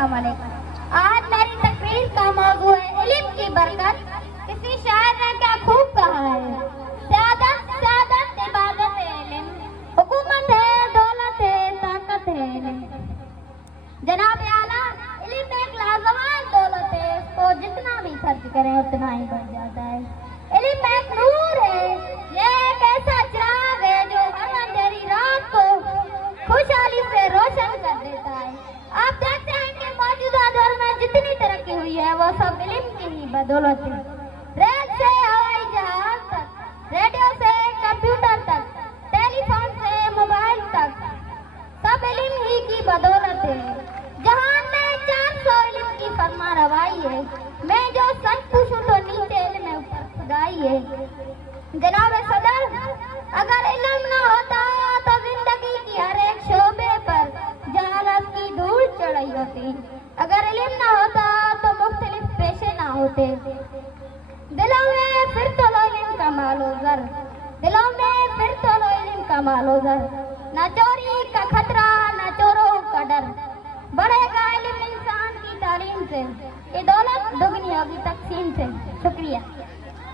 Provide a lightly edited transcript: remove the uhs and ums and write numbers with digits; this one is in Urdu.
السلام علیکم. آج میری تقریر کا موضوع ہے علم کی برکت. کسی شاعر نے کیا خوب کہا ہے، سعادت سعادت عبادت ہے علم، حکومت ہے دولت ہے طاقت ہے علم. جناب اعلیٰ، علم ایک لازوال دولت ہے، اس کو جتنا بھی خرچ کریں اتنا ہی بڑھ جاتا ہے. علم ایک نور ہے، یہ ایک ایسا چراغ ہے جو ہر اندھیری رات کو خوشحالی سے روشن کر دیتا ہے. آپ دیکھتے ہیں کہ موجودہ دور میں جتنی ترقی ہوئی ہے وہ سب علم کی ہی بدولت ہے. ریل سے ہوائی جہاز تک، ریڈیو سے کمپیوٹر تک، ٹیلی فون سے موبائل تک، سب علم ہی کی بدولت ہے. جہان میں 400 علم کی فرما روائی ہے، میں جو سچ پوچھوں تو نیچے علم ہے اوپر خدائی ہے. جناب صدر، اگر علم نہ ہوتا تو زندگی کی ہر ایک شعبے پر جہالت کی دھول چڑھائی ہوتی. اگر علم نہ ہوتا تو مختلف پیشے نہ ہوتے. دلوں میں پھر تو لو علم کا مال و زر، دلوں میں پھر تو لو علم کا مال و زر. نہ چوری کا خطرہ نہ چوروں کا ڈر، بڑھے گا علم انسان کی تعلیم سے، یہ دولت دگنی ہوگی تقسیم سے. شکریہ.